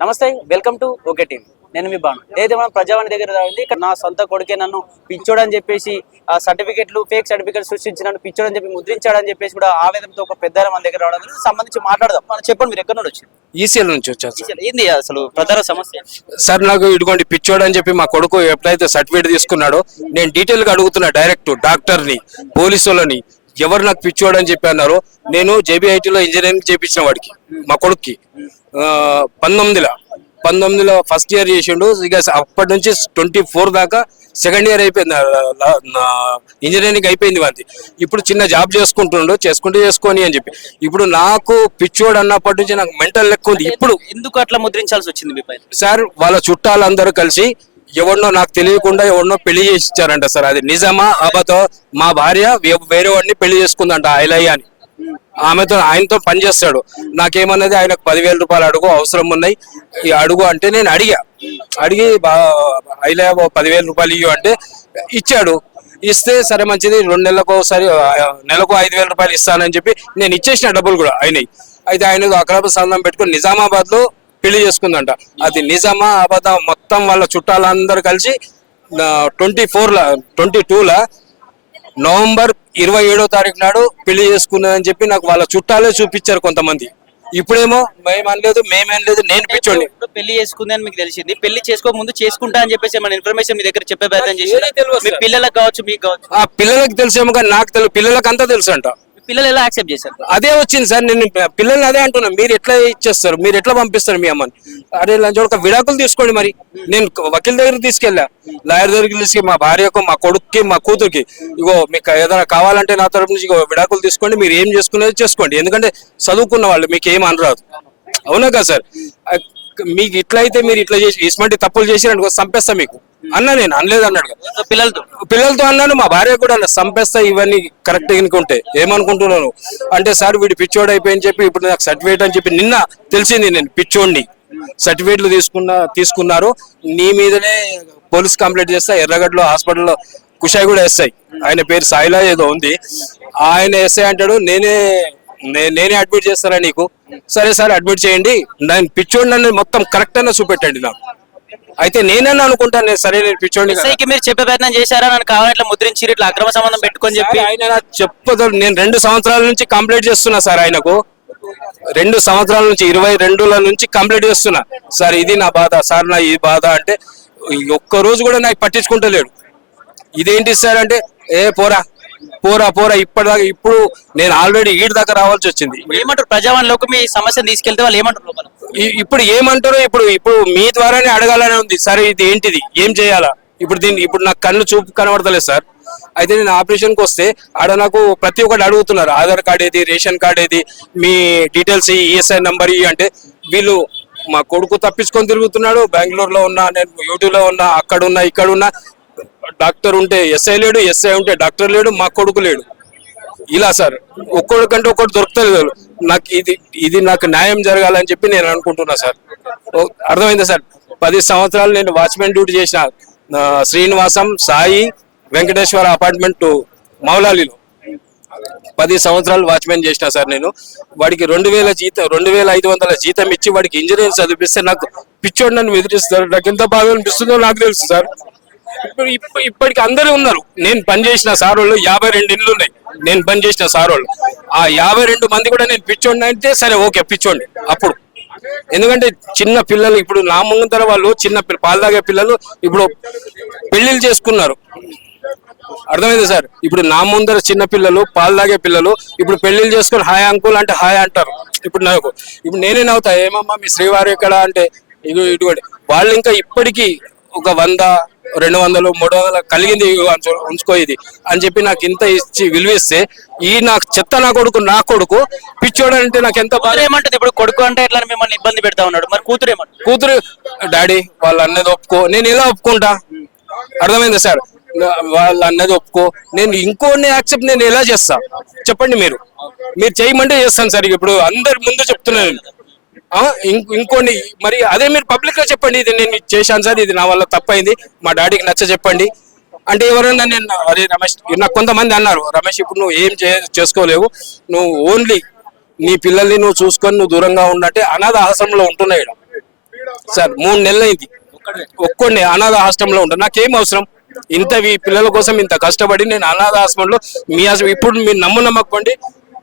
నమస్తే, welcome to okay team. నేను మీ బాను. ఏదైతే మనం ప్రజావాణి దగ్గర రాయింది, ఇక్కడ నా సొంత కొడుకే నన్ను పిచ్చోడని చెప్పేసి ఆ సర్టిఫికెట్లు ఫేక్ సర్టిఫికెట్ సృష్టించి నన్ను పిచ్చోడని చెప్పి ముద్రించాడని చెప్పేసి కూడా ఆవేదనతో ఒక పెద్ద మన దగ్గర రావడం గురించి సంబంధించి మాట్లాడదాం. మనం చెప్పండి, మీరు ఎక్కడ నుండి వచ్చింది? ఈసీఎల్ నుంచి వచ్చాను సార్. ఏంది అసలు ప్రధాన సమస్య? సార్ నాకు ఇదిగోండి పిచ్చోడు అని చెప్పి మా కొడుకు ఎప్పుడైతే సర్టిఫికేట్ తీసుకున్నాడో నేను డీటెయిల్ గా అడుగుతున్నా, డైరెక్ట్ డాక్టర్ని పోలీసులని ఎవరు నాకు పిచ్చోడు అని చెప్పి అన్నారు. నేను జేబీఐటీలో ఇంజనీరింగ్ చేయించిన వాడికి మా కొడుక్కి 19లో ఫస్ట్ ఇయర్ చేసిండు. ఇక అప్పటి నుంచి 24 దాకా సెకండ్ ఇయర్ అయిపోయింది, ఇంజనీరింగ్ అయిపోయింది వాడిది. ఇప్పుడు చిన్న జాబ్ చేసుకొని అని చెప్పి ఇప్పుడు నాకు పిచ్చోడు అన్నప్పటి నుంచి నాకు మెంటల్ లెక్క ఉంది. ఇప్పుడు ఎందుకు అట్లా ముద్రించాల్సి వచ్చింది మీ పైన? సార్ వాళ్ళ చుట్టాలందరూ కలిసి ఎవరినో నాకు తెలియకుండా ఎవరినో పెళ్లి చేసి ఇచ్చారంట సార్. అది నిజమా అబద్ధం? మా భార్య వేరే వాడిని పెళ్లి చేసుకుందంట, ఐలయ్య అని. ఆయనతో పనిచేస్తాడు. నాకేమన్నది ఆయనకు 10,000 రూపాయలు అడుగు అవసరం ఉన్నాయి, ఈ అడుగు అంటే నేను అడిగి ఐలయ్య 10,000 రూపాయలు ఇవ్వు అంటే ఇచ్చాడు. ఇస్తే సరే మంచిది, 2 నెలలకు ఒకసారి నెలకు 5,000 రూపాయలు ఇస్తానని చెప్పి నేను ఇచ్చేసిన డబ్బులు కూడా అయినాయి. అయితే ఆయన అక్రమ సంబంధం పెట్టుకుని నిజామాబాద్ లో పెళ్లి చేసుకుందంట. అది నిజమా అబద్ధం? మొత్తం వాళ్ళ చుట్టాలందరూ కలిసి 22లో నవంబర్ 27వ తారీఖు నాడు పెళ్లి చేసుకున్నదని చెప్పి నాకు వాళ్ళ చుట్టాలే చూపించారు కొంతమంది. ఇప్పుడేమో మేమేం లేదు నేను పిచ్చోండి. పెళ్లి చేసుకుంది అని మీకు తెలిసింది, పెళ్లి చేసుకో ముందు చేసుకుంటా అని చెప్పేసి మన ఇన్ఫర్మేషన్ మీ దగ్గర చెప్పే ప్రయత్నం చేసి పిల్లలకు కావచ్చు మీకు కావచ్చు. ఆ పిల్లలకు తెలిసేమో కానీ నాకు తెలియదు, పిల్లలకు అంతా తెలుసు అంట. పిల్లలు ఎలా యాక్సెప్ట్ చేశారు? అదే వచ్చింది సార్, నేను పిల్లల్ని అదే అంటున్నా, మీరు ఎట్లా ఇచ్చేస్తారు, మీరు ఎట్లా పంపిస్తారు మీ అమ్మని? అరే ఒక విడాకులు తీసుకోండి. మరి నేను వకీల్ దగ్గరికి తీసుకెళ్ళా, లాయర్ దగ్గరికి తీసుకెళ్ళి మా భార్యకు, మా కొడుక్కి, మా కూతురికి ఇగో మీకు ఏదైనా కావాలంటే నా తరపు నుంచి విడాకులు తీసుకోండి, మీరు ఏం చేసుకునేది చేసుకోండి, ఎందుకంటే చదువుకున్న వాళ్ళు మీకు ఏం అనరాదు. అవునా కదా సార్? మీకు ఇట్లయితే మీరు ఇట్లా చేసి ఇటువంటి తప్పులు చేసిరనుకో చంపేస్తా మీకు అన్నా. నేను అనలేదు అన్నాడు కదా, పిల్లలతో అన్నాను, మా భార్య కూడా అన్న చంపేస్తా ఇవన్నీ కరెక్ట్ అనుకుంటే ఏమనుకుంటున్నాను అంటే, సార్ వీడు పిచ్చోడు అయిపోయి చెప్పి ఇప్పుడు నాకు సర్టిఫికేట్ అని చెప్పి నిన్న తెలిసింది నేను పిచ్చోడిని. సర్టిఫికేట్లు తీసుకున్నారు, నీ మీదనే పోలీస్ కంప్లైంట్ చేస్తా. ఎర్రగడ్డలో హాస్పిటల్లో కుషాయిగూడ ఎస్ఐ, ఆయన పేరు సాయిలా ఏదో ఉంది, ఆయన ఎస్ఐ అంటాడు నేనే అడ్మిట్ చేస్తారా నీకు? సరే సార్ అడ్మిట్ చేయండి, నేను పిచ్చోడి నన్ను మొత్తం కరెక్ట్ అన్న చూపెట్టండి నాకు. అయితే నేనన్నా అనుకుంటాను సరే నేను పిచ్చోడిని. మీరు చెప్పే ప్రయత్నం చేశారా? నన్ను కావాలి ఇట్లా ముద్రించి ఇట్లా అక్రమ సంబంధం పెట్టుకొని చెప్పి ఆయన చెప్పదు. నేను 2 సంవత్సరాల నుంచి కంప్లైంట్ చేస్తున్నా సార్ ఆయనకు, 2 సంవత్సరాల నుంచి 22లో నుంచి కంప్లైంట్ చేస్తున్నా. సార్ ఇది నా బాధ, సార్ నా ఈ బాధ అంటే ఒక్క రోజు కూడా నాకు పట్టించుకుంటలేడు. ఇదేంటి సార్ అంటే పోరా ఇప్పటిదాకా ఇప్పుడు నేను ఆల్రెడీ ఈడి దాకా రావాల్సి వచ్చింది. ఏమంటారు ప్రజావాణిలోకి మీ సమస్యను తీసుకెళ్తే వాళ్ళు ఏమంటారు? ఇప్పుడు ఏమంటారు, ఇప్పుడు మీ ద్వారానే అడగాలనే ఉంది. సరే ఇది ఏంటిది, ఏం చేయాలా? ఇప్పుడు నాకు కళ్ళు చూపు కనబడతలేదు సార్. అయితే నేను ఆపరేషన్కి వస్తే ఆడ నాకు ప్రతి ఒక్కటి అడుగుతున్నారు, ఆధార్ కార్డ్ ఏది, రేషన్ కార్డ్ ఏది, మీ డీటెయిల్స్ ఈఎస్ఐ నంబర్ అంటే వీళ్ళు మా కొడుకు తప్పించుకొని తిరుగుతున్నాడు. బెంగళూరులో ఉన్నా, నేను యూటీలో ఉన్నా, అక్కడున్నా ఇక్కడున్నా. డాక్టర్ ఉంటే ఎస్ఐ లేడు, ఎస్ఐ ఉంటే డాక్టర్ లేడు, మా కొడుకు లేడు. ఇలా సార్ ఒక్కొక్కడికంటే ఒక్కటి దొరుకుతలేదు. నాకు ఇది నాకు న్యాయం జరగాలని చెప్పి నేను అనుకుంటున్నా సార్. అర్థమైందా సార్? 10 సంవత్సరాలు నేను వాచ్మెన్ డ్యూటీ చేసిన శ్రీనివాసం సాయి వెంకటేశ్వర అపార్ట్మెంట్ మౌలాలిలో 10 సంవత్సరాలు వాచ్మెన్ చేసిన సార్ నేను. వాడికి 2,000 జీతం, 2,500 జీతం ఇచ్చి వాడికి ఇంజనీరింగ్ చదివిస్తే నాకు పిచ్చోడు నన్ను ఎదిరిస్తారు. నాకు ఎంత బాగా అనిపిస్తుందో నాకు తెలుసు సార్. ఇప్పటికి అందరూ ఉన్నారు, నేను పనిచేసిన సార్ వాళ్ళు 52 ఇండ్లు ఉన్నాయి, నేను పనిచేసిన సార్ వాళ్ళు. ఆ 52 మంది కూడా నేను పిచ్చోండి అంటే సరే ఓకే పిచ్చోండి అప్పుడు. ఎందుకంటే చిన్న పిల్లలు ఇప్పుడు నా ముందర వాళ్ళు చిన్న పాలు తాగే పిల్లలు ఇప్పుడు పెళ్లిళ్ళు చేసుకున్నారు. అర్థమైంది సార్? ఇప్పుడు నా ముందర చిన్న పిల్లలు పాలు తాగే పిల్లలు ఇప్పుడు పెళ్లిళ్ళు చేసుకుని హాయ్ అంకుల్ అంటే హాయ్ అంటారు. ఇప్పుడు నేనే నవ్వుతా, ఏమమ్మా మీ శ్రీవారు ఎక్కడ అంటే ఇటువంటి వాళ్ళు ఇంకా ఇప్పటికీ ఒక 100, 200, 300 కలిగింది ఉంచుకో ఇది అని చెప్పి నాకు ఇంత ఇచ్చి విలువిస్తే ఈ నాకు చెత్త నా కొడుకు పిచ్చోడు అంటే నాకు ఎంత బాధ. ఏమంటుంది ఇప్పుడు కొడుకు అంటే ఎట్లా మిమ్మల్ని ఇబ్బంది పెడతా ఉన్నాడు, మరి కూతురు డాడీ వాళ్ళు అన్నది ఒప్పుకో, నేను ఎలా ఒప్పుకుంటా? అర్థమైందా సార్? వాళ్ళు అన్నది ఒప్పుకో, నేను ఇంకోని యాక్సెప్ట్ నేను ఎలా చేస్తా చెప్పండి? మీరు చేయమంటే చేస్తాను సార్. ఇప్పుడు అందరి ముందు చెప్తున్నాను, ఇంకోని మరి అదే మీరు పబ్లిక్ గా చెప్పండి, ఇది నేను చేశాను సార్, ఇది నా వల్ల తప్పైంది, మా డాడీకి నచ్చ చెప్పండి అంటే ఎవరైనా. నేను అరే రమేష్, నాకు కొంతమంది అన్నారు, రమేష్ ఇప్పుడు నువ్వు ఏం చేసుకోలేవు, నువ్వు ఓన్లీ నీ పిల్లల్ని నువ్వు చూసుకొని నువ్వు దూరంగా ఉన్నట్టే అనాథ ఆశ్రమంలో ఉంటున్నాయి. సార్ 3 నెలలు అయింది. ఒక్కొండి అనాథ హాస్టల్లో ఉంటాను. నాకేం అవసరం ఇంత పిల్లల కోసం ఇంత కష్టపడి నేను అనాథ హాస్టల్లో ఇప్పుడు మీరు నమ్మకండి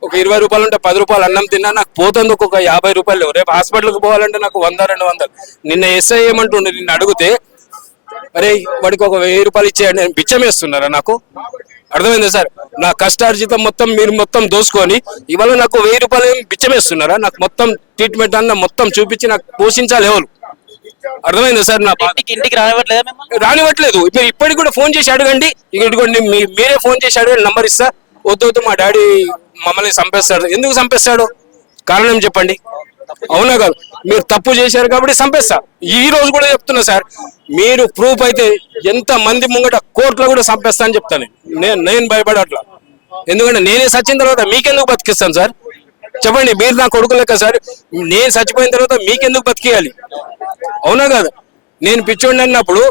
ఒక 20 రూపాయలు ఉంటే 10 రూపాయలు అన్నం తిన్నా నాకు పోతందుకు ఒక 50 రూపాయలు. రేపు హాస్పిటల్కి పోవాలంటే నాకు 100-200. నిన్న ఎస్ఐ ఏమంటుండే, నిన్ను అడిగితే అరే వాడికి ఒక 1000 రూపాయలు ఇచ్చేయండి, నేను బిచ్చం వేస్తున్నారా? నాకు అర్థమైందా సార్? నా కష్టార్జితం మొత్తం మీరు మొత్తం దోసుకొని ఇవాళ నాకు 1000 రూపాయలు బిచ్చం వేస్తున్నారా? నాకు మొత్తం ట్రీట్మెంట్ అన్న మొత్తం చూపించి నాకు పోషించాలి ఎవరు? అర్థమైందా సార్? నా ఇంటికి రానివ్వట్లేదు. మీరు ఇప్పటికి కూడా ఫోన్ చేసి అడగండి. ఇదిగోండి మీరే ఫోన్ చేసి అడగండి, నంబర్ ఇస్తా. వద్దు మా డాడీ మమ్మల్ని చంపేస్తాడు. ఎందుకు చంపేస్తాడు? కారణం చెప్పండి. అవునా కాదు? మీరు తప్పు చేశారు కాబట్టి చంపేస్తా. ఈ రోజు కూడా చెప్తున్నా సార్, మీరు ప్రూఫ్ అయితే ఎంత మంది ముంగట కోర్టులో కూడా చంపేస్తా అని చెప్తాను. నేను భయపడట్లా. ఎందుకంటే నేనే చచ్చిన తర్వాత మీకెందుకు బతికిస్తాను సార్? చెప్పండి. మీరు నా కొడుకు లెక్క సార్. నేను చచ్చిపోయిన తర్వాత మీకెందుకు బతికేయాలి? అవునా కాదు? నేను పిచ్చోడిని అన్నప్పుడు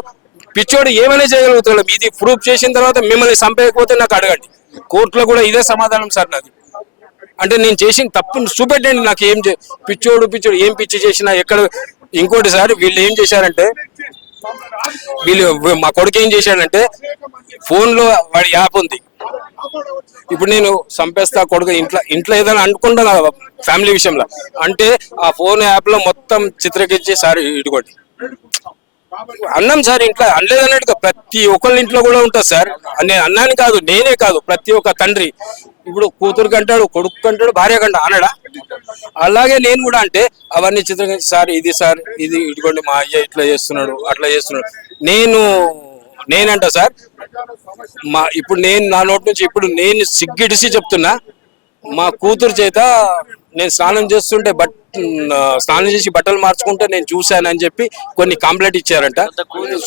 పిచ్చోడు ఏమైనా చేయగలుగుతాడు. ఇది ప్రూఫ్ చేసిన తర్వాత మిమ్మల్ని చంపేయకపోతే నాకు అడగండి. కోర్టులో కూడా ఇదే సమాధానం సార్ నాది. అంటే నేను చేసిన తప్పును చూపెట్టండి. నాకు ఏం పిచ్చోడు ఏం పిచ్చి చేసినా ఎక్కడ. ఇంకోటి సార్, వీళ్ళు ఏం చేశారంటే, మా కొడుకు ఏం చేశాడంటే ఫోన్లో వాడి యాప్ ఉంది. ఇప్పుడు నేను చంపేస్తా కొడుకు ఇంట్లో ఏదైనా అనుకుంటా ఫ్యామిలీ విషయంలో అంటే ఆ ఫోన్ యాప్ లో మొత్తం చిత్రీకరించి సార్ ఇదిగోండి అన్నం సార్ ఇంట్లో అనలేదన్నట్టుగా ప్రతి ఒక్కళ్ళ ఇంట్లో కూడా ఉంటుంది సార్. నేను అన్నాను కాదు, నేనే కాదు, ప్రతి ఒక్క తండ్రి ఇప్పుడు కూతురు కంటాడు, కొడుకు కంటాడు, భార్య కంట అనడా? అలాగే నేను కూడా అంటే అవన్నీ చిత్రీకరించి సార్ ఇది ఇదిగోండి మా అయ్య ఇట్లా చేస్తున్నాడు, అట్లా చేస్తున్నాడు. నేనంట సార్ ఇప్పుడు నేను నా నోటి నుంచి ఇప్పుడు నేను సిగ్గిడిసి చెప్తున్నా, మా కూతురు చేత నేను స్నానం చేస్తుంటే స్నానం చేసి బట్టలు మార్చుకుంటే నేను చూశానని చెప్పి కొన్ని కంప్లైంట్ ఇచ్చారంట.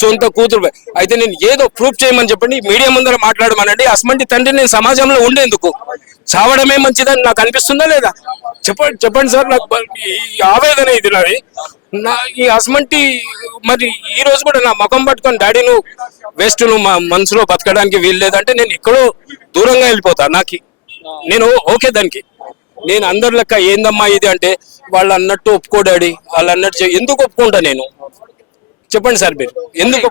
సొంత కూతురు అయితే నేను ఏదో ప్రూఫ్ చేయమని చెప్పండి, మీడియా ముందర మాట్లాడమనండి. అసమంటి తండ్రి నేను సమాజంలో ఉండేందుకు చావడమే మంచిదని నాకు అనిపిస్తుందా లేదా? చెప్పండి సార్. నాకు ఈ ఆవేదన ఇది నాది. ఈ అసమంటి మరి ఈ రోజు కూడా నా ముఖం పట్టుకొని డాడీ నువ్వు వేస్ట్, నువ్వు మా మనసులో బతకడానికి వీలు లేదంటే నేను ఎక్కడో దూరంగా వెళ్ళిపోతా. నేను ఓకే దానికి. నేను అందరి లెక్క ఏందమ్మా ఇది అంటే వాళ్ళు అన్నట్టు ఒప్పుకో డాడీ, వాళ్ళు అన్నట్టు ఎందుకు ఒప్పుకుంటా నేను? చెప్పండి సార్ మీరు ఎందుకు?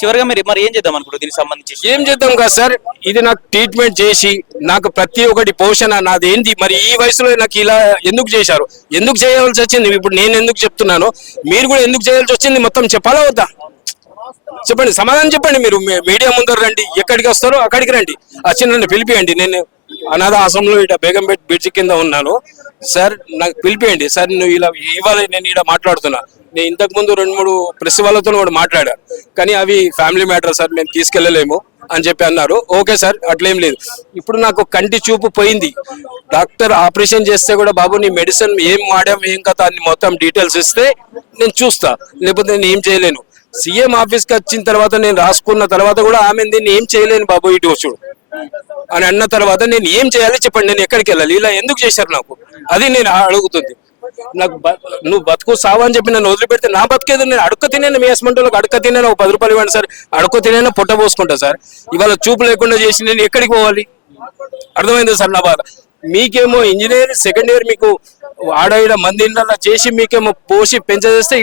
చివరిగా మీరు మరి ఏం చేద్దాం అనుకుంటారు దీనికి సంబంధించి? ఏం చేద్దాం కదా సార్, ఇది నాకు ట్రీట్మెంట్ చేసి నాకు ప్రతి ఒక్కటి పోషణ నాది ఏంది. మరి ఈ వయసులో నాకు ఇలా ఎందుకు చేశారు? ఎందుకు చేయాల్సి వచ్చింది? ఇప్పుడు నేను ఎందుకు చెప్తున్నాను, మీరు కూడా ఎందుకు చేయాల్సి వచ్చింది మొత్తం చెప్పాలా వద్దా? చెప్పండి, సమాధానం చెప్పండి. మీరు మీడియా ముందర రండి, ఎక్కడికి వస్తారో అక్కడికి రండి, వచ్చి నన్ను పిలిపియండి. నేను అనాథ ఆశ్రమంలో ఇక్కడ బేగంపేట బ్రిడ్జ్ కింద ఉన్నాను సార్, నాకు పిలిపియండి సార్. నువ్వు ఇవాళ నేను ఇక్కడ మాట్లాడుతున్నా. నేను ఇంతకు ముందు 2-3 ప్రెస్ వాళ్ళతో కూడా మాట్లాడా, కానీ అవి ఫ్యామిలీ మ్యాటర్ సార్, మేము తీసుకెళ్ళలేము అని చెప్పి అన్నారు. ఓకే సార్, అట్లేం లేదు. ఇప్పుడు నాకు కంటి చూపు పోయింది. డాక్టర్ ఆపరేషన్ చేస్తే కూడా బాబు నీ మెడిసిన్ ఏం వాడాం ఏం కదా అని మొత్తం డీటెయిల్స్ ఇస్తే నేను చూస్తా, లేకపోతే నేను ఏం చేయలేను. సీఎం ఆఫీస్కి వచ్చిన తర్వాత నేను రాసుకున్న తర్వాత కూడా ఆమె దీన్ని ఏం చేయలేను బాబు ఇటు చూడు అని అన్న తర్వాత నేను ఏం చేయాలి చెప్పండి, నేను ఎక్కడికి వెళ్ళాలి? ఇలా ఎందుకు చేశారు నాకు? అది నేను అడుగుతుంది. నాకు నువ్వు బతుకు సావు అని చెప్పి నన్ను వదిలిపెడితే నా బతికేది నేను అడుక్క తినేను. మీ హస్బెండ్లకు అడుక్క తినేను, 10 రూపాయలు ఇవ్వండి సార్, అడుక్క తినేనా పొట్ట పోసుకుంటా సార్. ఇవాళ చూపు లేకుండా చేసి నేను ఎక్కడికి పోవాలి? అర్థమైంది సార్ నా బాధ. మీకేమో ఇంజనీర్ సెకండ్ ఇయర్ మీకు ఆడ మంది ఇళ్ళ చేసి మీకేమో పోసి పెంచేస్తే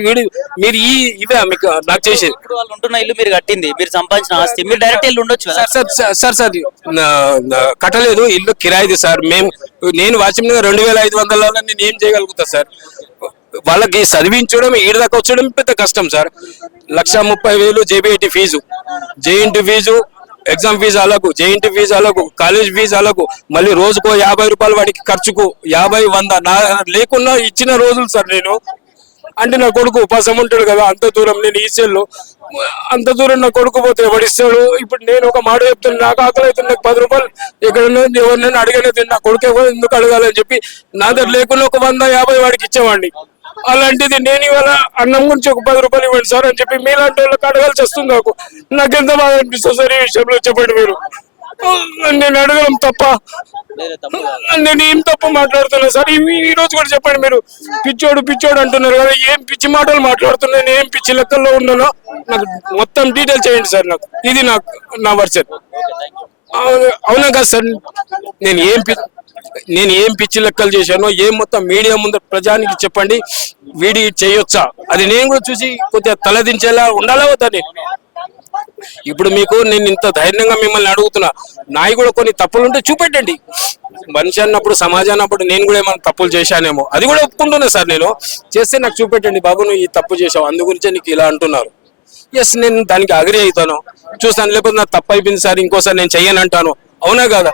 మీరు ఇవే మీకు నాకు చేసేది. వాళ్ళు ఉంటున్న ఇల్లు మీరు కట్టింది, మీరు సంపాదించిన ఆస్తి, మీరు డైరెక్ట్ ఇల్లు ఉండొచ్చు కదా సార్. కట్టలేదు, ఇల్లు కిరాయిది సార్. నేను వాచ్మెన్ 2500 నేను ఏం చేయగలుగుతా సార్? వాళ్ళకి చదివించడం ఈడ దాకా వచ్చడం పెద్ద కష్టం sir. 1,30,000 JBIT fee, JNT fee, exam fee అలాగు, జేఎన్టీ ఫీజు అలాగు, కాలేజ్ ఫీజు అలాగు, మళ్ళీ రోజుకో 50 రూపాయలు వాడికి ఖర్చుకు 50-100 నా లేకున్నా ఇచ్చిన రోజులు సార్. నేను అంటే నా కొడుకు ఉపాసం ఉంటాడు కదా, అంత దూరం నేను ఈసెల్లో అంత దూరం నా కొడుకు పోతే ఎవడిస్తాడు? ఇప్పుడు నేను ఒక మాట చెప్తాను, నాకు ఆకలి అవుతుంది, నాకు 10 రూపాయలు ఎక్కడన్నా ఎవరినైనా అడగలేదు, నా కొడుకు ఎవరు ఎందుకు అడగాలని చెప్పి నా దగ్గర లేకుండా ఒక 100-50 వాడికి ఇచ్చేవాడిని. అలాంటిది నేను ఇవాళ అన్నం గురించి ఒక 10 రూపాయలు ఇవ్వండి సార్ అని చెప్పి మీలాంటి వాళ్ళకి అడగాల్సి వస్తుంది. నాకు ఎంత బాగా అనిపిస్తుంది సార్ ఈ విషయంలో? చెప్పండి మీరు. నేను అడగడం తప్ప? నేను ఏం తప్పు మాట్లాడుతున్నా సార్? ఈ రోజు కూడా చెప్పండి. మీరు పిచ్చోడు అంటున్నారు కదా, ఏం పిచ్చి మాటలు మాట్లాడుతున్నా, నేను ఏం పిచ్చి లెక్కల్లో ఉన్నానో నాకు మొత్తం డీటెయిల్ చేయండి సార్. నాకు ఇది నా వర్షన్. అవునా కదా సార్? నేను ఏం నేను ఏం పిచ్చి లెక్కలు చేశానో ఏం మొత్తం మీడియా ముందు ప్రజానికి చెప్పండి, వీడి చేయొచ్చా అది నేను కూడా చూసి కొద్దిగా తలదించేలా ఉండాలా వద్దా నేను. ఇప్పుడు మీకు నేను ఇంత ధైర్యంగా మిమ్మల్ని అడుగుతున్నా, నాయి కూడా కొన్ని తప్పులు ఉంటే చూపెట్టండి. మనిషి అన్నప్పుడు సమాజం అన్నప్పుడు నేను కూడా ఏమైనా తప్పులు చేశానేమో అది కూడా ఒప్పుకుంటున్నా సార్. నేను చేస్తే నాకు చూపెట్టండి, బాబు నువ్వు ఈ తప్పు చేసావు అందు గురించే నీకు ఇలా అంటున్నారు. ఎస్ నేను దానికి అగ్రి అవుతాను, చూస్తాను. లేకపోతే నాకు తప్పు అయిపోయింది సార్, ఇంకోసారి నేను చెయ్యను అంటాను. అవునా కదా?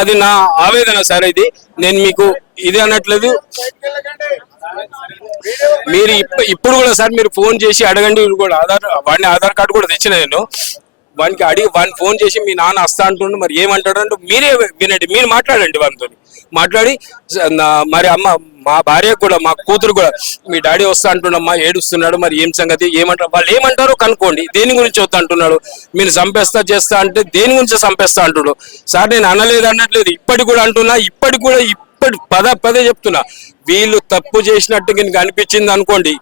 అది నా ఆవేదన సార్. ఇది నేను మీకు ఇది అనట్లేదు. మీరు ఇప్పుడు కూడా సార్ మీరు ఫోన్ చేసి అడగండి కూడా. వాడిని ఆధార్ కార్డు కూడా తెచ్చిన నేను. వానికి అడిగి వాడిని ఫోన్ చేసి మీ నాన్న వస్తా అంటుండు, మరి ఏమంటాడు అంటే మీరే వినండి, మీరు మాట్లాడండి వానితో. మాట్లాడి మరి అమ్మ మా భార్యకు కూడా మా కూతురు కూడా మీ డాడీ వస్తా అంటున్నమ్మా, ఏడుస్తున్నాడు, మరి ఏం సంగతి ఏమంటారు, వాళ్ళు ఏమంటారో కనుక్కోండి. దేని గురించి వస్తా అంటున్నాడు, మీరు చంపేస్తా చేస్తా అంటే దేని గురించి చంపేస్తా అంటున్నాడు. సార్ నేను అనలేదు అనట్లేదు, ఇప్పటికి కూడా అంటున్నా, ఇప్పటికి కూడా పదే చెప్తున్నా. వీళ్ళు తప్పు చేసినట్టు నీకు అనిపించింది అనుకోండి,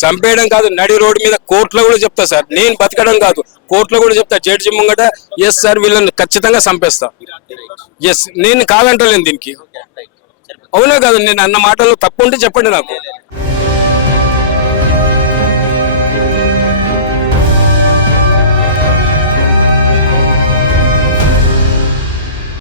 చంపేయడం కాదు, నడి రోడ్డు మీద కోర్టులో కూడా చెప్తా సార్. నేను బతకడం కాదు, కోర్టులో కూడా చెప్తా, జడ్జి ముంగట ఎస్ సార్ వీళ్ళని ఖచ్చితంగా చంపేస్తా. ఎస్ నేను కాదంటలేను దీనికి. అవునా కాదు? నేను అన్న మాటలు తప్పు ఉంటే చెప్పండి నాకు.